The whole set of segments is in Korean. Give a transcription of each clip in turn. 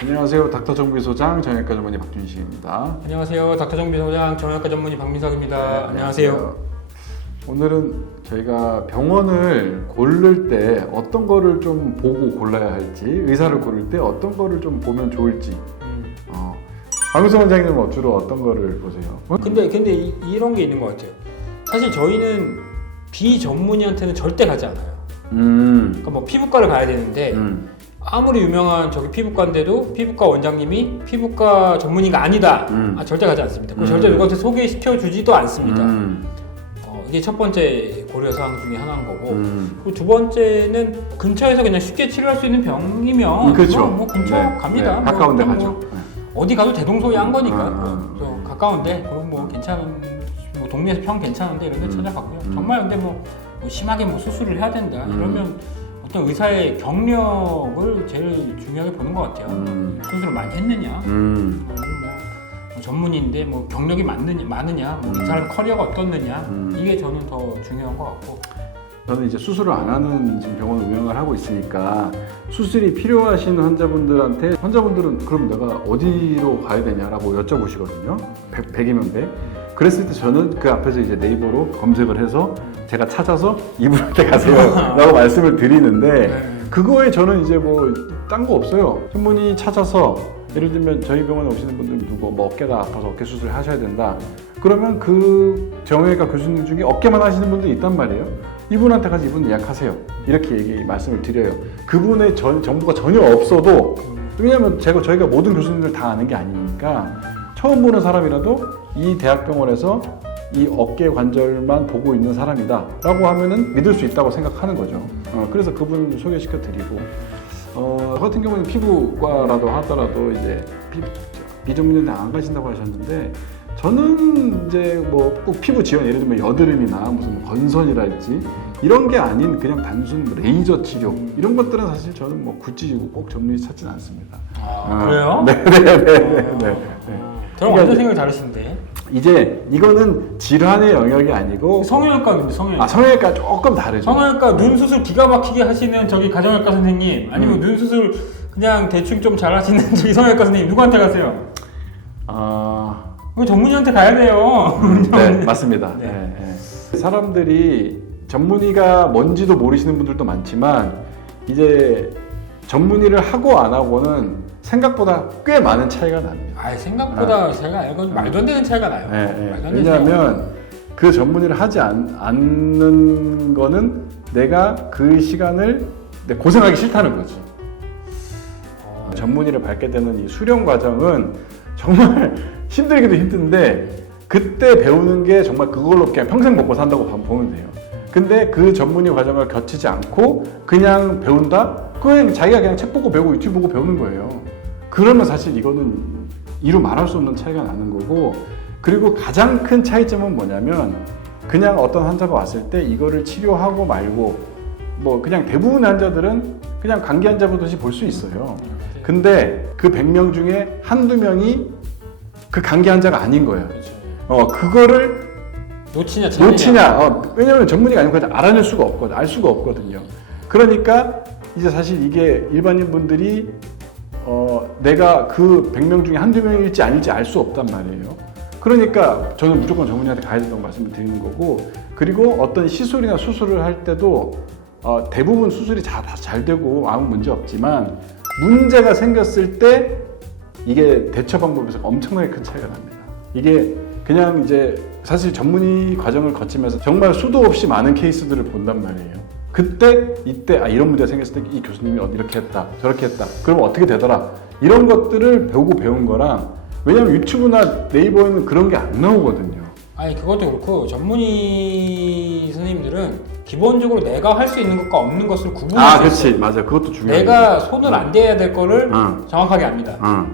안녕하세요. 닥터정비소장 정형외과 전문의 박준식입니다. 안녕하세요. 닥터정비소장 정형외과 전문의 박민석입니다. 안녕하세요. 오늘은 저희가 병원을 고를 때 어떤 거를 좀 보고 골라야 할지, 의사를 고를 때 어떤 거를 좀 보면 좋을지. 박민석 원장님은 주로 어떤 거를 보세요? 근데 이런 게 있는 것 같아요. 사실 저희는 비전문의한테는 절대 가지 않아요. 그러니까 뭐 피부과를 가야 되는데 아무리 유명한 저기 피부과인데도 피부과 원장님이 피부과 전문의가 아니다. 절대 가지 않습니다. 절대 누구한테 소개시켜 주지도 않습니다. 이게 첫 번째 고려사항 중에 하나인 거고, 그리고 두 번째는 근처에서 그냥 쉽게 치료할 수 있는 병이면 그렇죠. 뭐 근처 네. 갑니다. 네. 가까운 데 뭐 가죠. 어디 가도 대동소이한 거니까. 그래서 가까운데 그럼 뭐 괜찮은, 뭐 동네에서 평 괜찮은데 이런 데 찾아가고요. 정말 근데 뭐 심하게 뭐 수술을 해야 된다 이러면 어떤 의사의 경력을 제일 중요하게 보는 것 같아요. 수술을 많이 했느냐, 뭐 전문의인데 뭐 경력이 많으냐, 뭐 이 사람 커리어가 어떻느냐, 이게 저는 더 중요한 것 같고. 저는 이제 수술을 안 하는 지금 병원 운영을 하고 있으니까 수술이 필요하신 환자분들한테 환자분들은 그럼 내가 어디로 가야 되냐라고 여쭤보시거든요. 100이면 100. 그랬을 때 저는 그 앞에서 이제 네이버로 검색을 해서 제가 찾아서 이분한테 가세요 라고 말씀을 드리는데, 그거에 저는 이제 뭐 딴 거 없어요. 전문의 찾아서 예를 들면 저희 병원에 오시는 분들 누구 뭐 어깨가 아파서 어깨 수술을 하셔야 된다 그러면 그 정형외과 교수님 중에 어깨만 하시는 분들이 있단 말이에요. 이분한테 가서 이분 예약하세요 이렇게 말씀을 드려요. 그분의 정보가 전혀 없어도, 왜냐하면 저희가 모든 교수님들 다 아는 게 아니니까 처음 보는 사람이라도 이 대학병원에서 이 어깨 관절만 보고 있는 사람이다 라고 하면은 믿을 수 있다고 생각하는 거죠. 그래서 그분 소개시켜 드리고, 저 같은 경우는 피부과라도 하더라도 이제 비전문의한테 안 가신다고 하셨는데, 저는 이제 뭐 꼭 피부 지원, 예를 들면 여드름이나 무슨 건선이랄지 이런 게 아닌 그냥 단순 레이저 치료 이런 것들은 사실 저는 뭐 굳이 꼭 전문의 찾지는 않습니다. 그래요? 네. 저랑 완전 생각이 다르신데. 이제 이거는 질환의 영역이 아니고 성형외과인데 성형외과. 성형외과 조금 다르죠. 성형외과 눈 수술 기가 막히게 하시는 저기 가정의과 선생님, 아니면 눈 수술 그냥 대충 좀 잘 하시는 저기 성형외과 선생님 누구한테 가세요? 전문의한테 가야 돼요. 네, 맞습니다. 네. 사람들이 전문의가 뭔지도 모르시는 분들도 많지만 이제 전문의를 하고 안 하고는 생각보다 꽤 많은 차이가 납니다. 생각보다 제가 알고 말도 안 되는 차이가 나요. 왜냐하면 그 전문의를 하지 않는 거는 내가 그 시간을 고생하기 싫다는 거지. 전문의를 밟게 되는 이 수련 과정은 정말 힘들기도 힘든데, 그때 배우는 게 정말 그걸로 그냥 평생 먹고 산다고 보면 돼요. 근데 그 전문의 과정을 거치지 않고 그냥 배운다? 그냥 자기가 그냥 책 보고 배우고 유튜브 보고 배우는 거예요. 그러면 사실 이거는 이루 말할 수 없는 차이가 나는 거고, 그리고 가장 큰 차이점은 뭐냐면, 그냥 어떤 환자가 왔을 때 이거를 치료하고 말고 뭐 그냥 대부분의 환자들은 그냥 감기 환자 보듯이 볼 수 있어요. 근데 그 100명 중에 한두 명이 그 감기 환자가 아닌 거예요. 그거를 놓치냐. 왜냐면 전문의가 아니고 그냥 알아낼 수가 없거든. 알 수가 없거든요. 그러니까 이제 사실 이게 일반인 분들이 내가 그 100명 중에 한두 명일지 아닐지 알 수 없단 말이에요. 그러니까 저는 무조건 전문의한테 가야 된다고 말씀을 드리는 거고, 그리고 어떤 시술이나 수술을 할 때도 대부분 수술이 다 잘 되고 아무 문제 없지만, 문제가 생겼을 때 이게 대처 방법에서 엄청나게 큰 차이가 납니다. 이게 그냥 이제 사실 전문의 과정을 거치면서 정말 수도 없이 많은 케이스들을 본단 말이에요. 이때 이런 문제가 생겼을 때 이 교수님이 이렇게 했다 저렇게 했다 그럼 어떻게 되더라, 이런 것들을 배운 거랑, 왜냐면 유튜브나 네이버에는 그런 게 안 나오거든요. 그것도 그렇고 전문의 선생님들은 기본적으로 내가 할 수 있는 것과 없는 것을 구분할 수 있어요. 맞아. 그것도 중요해요. 내가 손을 안 대야 될 거를 정확하게 압니다.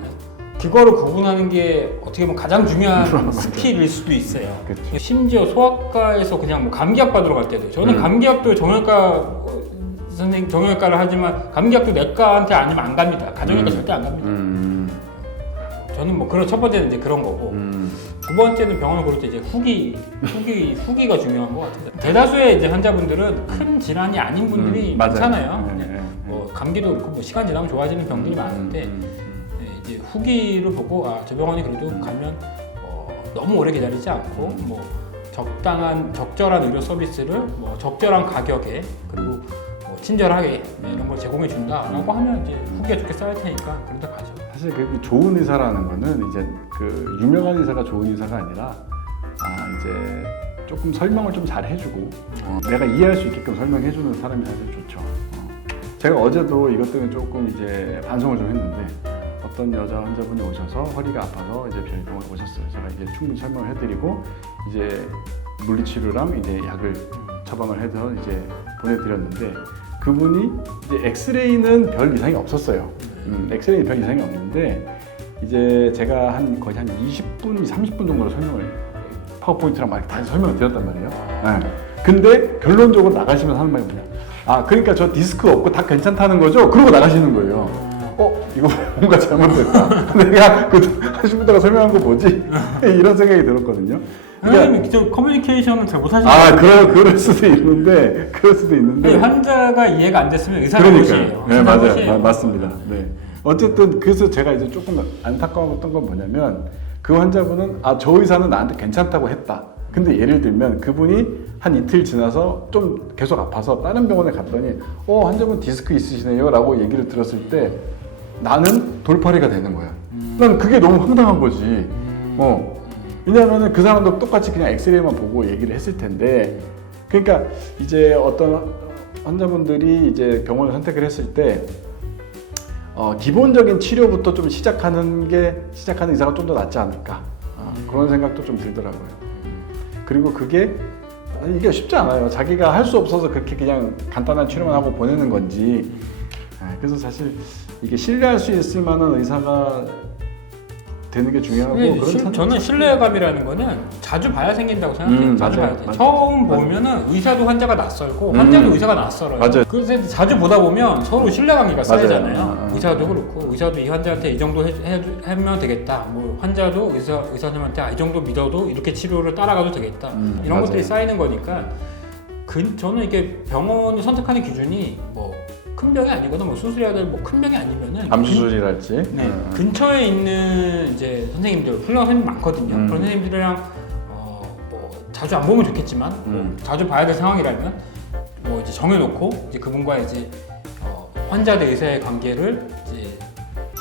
그거를 구분하는 게 어떻게 보면 가장 중요한 스킬일 수도 있어요. 그쵸. 심지어 소아과에서 그냥 뭐 감기약 받으러 갈 때도, 저는 감기약도 정형외과 선생님 정형외과를 하지만 감기약도 내과한테 아니면 안 갑니다. 가정외과 절대 안 갑니다. 저는 뭐 그런 첫 번째는 이제 그런 거고, 두 두 번째는 병원을 고를 때 이제 후기가 중요한 것 같아요. 대다수의 이제 환자분들은 큰 질환이 아닌 분들이 많잖아요. 뭐 감기도 그렇고 뭐 시간 지나면 좋아지는 병들이 많은데 네, 이제 후기를 보고 저 병원이 그래도 가면 너무 오래 기다리지 않고 뭐 적절한 의료 서비스를 뭐 적절한 가격에 그리고 뭐 친절하게 이런 걸 제공해 준다라고 하면 이제 후기가 좋게 쌓일 테니까 그런 데 가죠. 사실 그 좋은 의사라는 거는 이제 그 유명한 의사가 좋은 의사가 아니라 이제 조금 설명을 좀 잘 해주고 내가 이해할 수 있게끔 설명해주는 사람이 사실 좋죠. 제가 어제도 이것 때문에 조금 이제 반성을 좀 했는데 어떤 여자 환자분이 오셔서 허리가 아파서 이제 저희 병원에 오셨어요. 제가 이제 충분히 설명을 해드리고 이제 물리치료랑 이제 약을 처방을 해서 이제 보내드렸는데 그분이 이제 엑스레이는 별 이상이 없었어요. 엑스레이는 별 이상이 없는데 이제 제가 거의 한 20분, 30분 정도로 파워포인트랑 막 다 설명을 드렸단 말이에요. 네. 근데 결론적으로 나가시면서 하는 말이 뭐냐. 그러니까 저 디스크 없고 다 괜찮다는 거죠? 그러고 나가시는 거예요. 이거 뭔가 잘못됐다. 내가 그 30분 동안 설명한 거 뭐지? 이런 생각이 들었거든요. 선생님이 저 커뮤니케이션을 잘 못하시는 그럴 수도 있는데. 환자가 이해가 안 됐으면 의사가 그러니까요. 네, 맞아요. 맞습니다. 네. 어쨌든 그래서 제가 이제 조금 안타까웠던 건 뭐냐면 그 환자분은 저 의사는 나한테 괜찮다고 했다. 근데 예를 들면 그분이 한 이틀 지나서 좀 계속 아파서 다른 병원에 갔더니 환자분 디스크 있으시네요 라고 얘기를 들었을 때 나는 돌팔이가 되는 거야. 난 그게 너무 황당한 거지. 왜냐하면 그 사람도 똑같이 그냥 엑스레이만 보고 얘기를 했을 텐데, 그러니까 이제 어떤 환자분들이 이제 병원을 선택을 했을 때 기본적인 치료부터 좀 시작하는 의사가 좀 더 낫지 않을까 그런 생각도 좀 들더라고요. 그리고 이게 쉽지 않아요. 자기가 할 수 없어서 그렇게 그냥 간단한 치료만 하고 보내는 건지. 그래서 사실 이게 신뢰할 수 있을 만한 의사가 되는 게 중요하고 저는 신뢰감이라는 거는 자주 봐야 생긴다고 생각해요. 자주 봐야 돼. 처음 보면은 의사도 환자가 낯설고 환자도 의사가 낯설어요. 맞아요. 그래서 자주 보다 보면 서로 신뢰관계가 쌓이잖아요. 의사도 그렇고 의사도 이 환자한테 이 정도 하면 되겠다. 뭐 환자도 의사님한테 이 정도 믿어도 이렇게 치료를 따라가도 되겠다. 이런 것들이 쌓이는 거니까 저는 이게 병원을 선택하는 기준이 뭐 큰 병이 아니거든, 뭐 수술해야 될 뭐 큰 병이 아니면은 암 수술이랄지 근처에 있는 이제 선생님들 훌륭한 선생님 많거든요. 그런 선생님들이랑 뭐 자주 안 보면 좋겠지만 뭐 자주 봐야 될 상황이라면 뭐 이제 정해놓고 이제 그분과 이제 환자 대 의사의 관계를 이제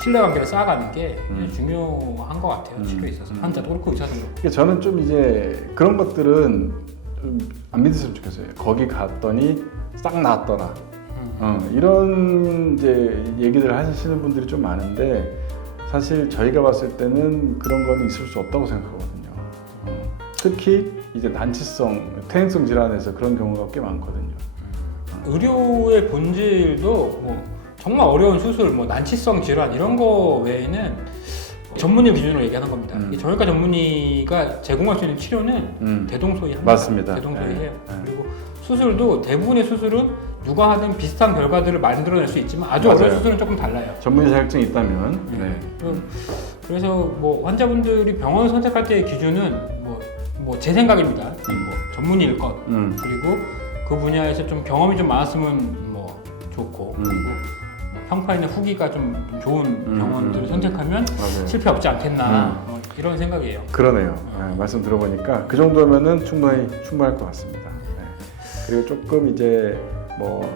신뢰 관계를 쌓아가는 게 굉장히 중요한 것 같아요. 치료에 있어서 환자도 그렇고 의사도 그렇고. 그러니까 저는 좀 이제 그런 것들은 좀 안 믿으셨으면 좋겠어요. 거기 갔더니 싹 나았더라. 이런 이제 얘기들 하시는 분들이 좀 많은데 사실 저희가 봤을 때는 그런 건 있을 수 없다고 생각하거든요. 특히 이제 난치성, 퇴행성 질환에서 그런 경우가 꽤 많거든요. 의료의 본질도 뭐 정말 어려운 수술, 뭐 난치성 질환 이런 거 외에는 전문의 기준으로 얘기하는 겁니다. 정형외과 전문의가 제공할 수 있는 치료는 대동소이합니다. 맞습니다. 대동소이해요. 그리고 수술도 대부분의 수술은 누가 하든 비슷한 결과들을 만들어낼 수 있지만 아주 어려운 수술은 조금 달라요. 전문의 자격증이 있다면. 그래서 뭐 환자분들이 병원을 선택할 때의 기준은 뭐 제 생각입니다. 뭐 전문의일 것 그리고 그 분야에서 좀 경험이 좀 많았으면 뭐 좋고 그리고 평판이나 후기가 좀 좋은 병원들을 선택하면 실패 없지 않겠나 이런 생각이에요. 그러네요. 말씀 들어보니까 그 정도면은 충분할 것 같습니다. 그리고 조금 이제 뭐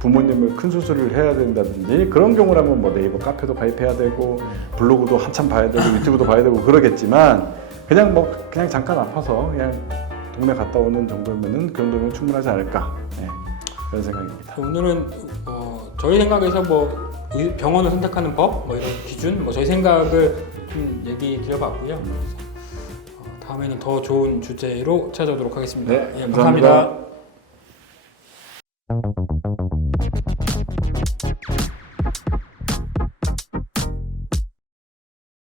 부모님을 큰 수술을 해야 된다든지 그런 경우라면 뭐 네이버 카페도 가입해야 되고 블로그도 한참 봐야 되고 유튜브도 봐야 되고 그러겠지만 그냥 잠깐 아파서 그냥 동네 갔다 오는 정도면은 그 정도면 충분하지 않을까 그런 생각입니다. 오늘은 저희 생각에서 뭐 병원을 선택하는 법, 뭐 이런 기준, 뭐 저희 생각을 좀 얘기 드려봤고요. 다음에는 더 좋은 주제로 찾아오도록 하겠습니다. 네, 감사합니다.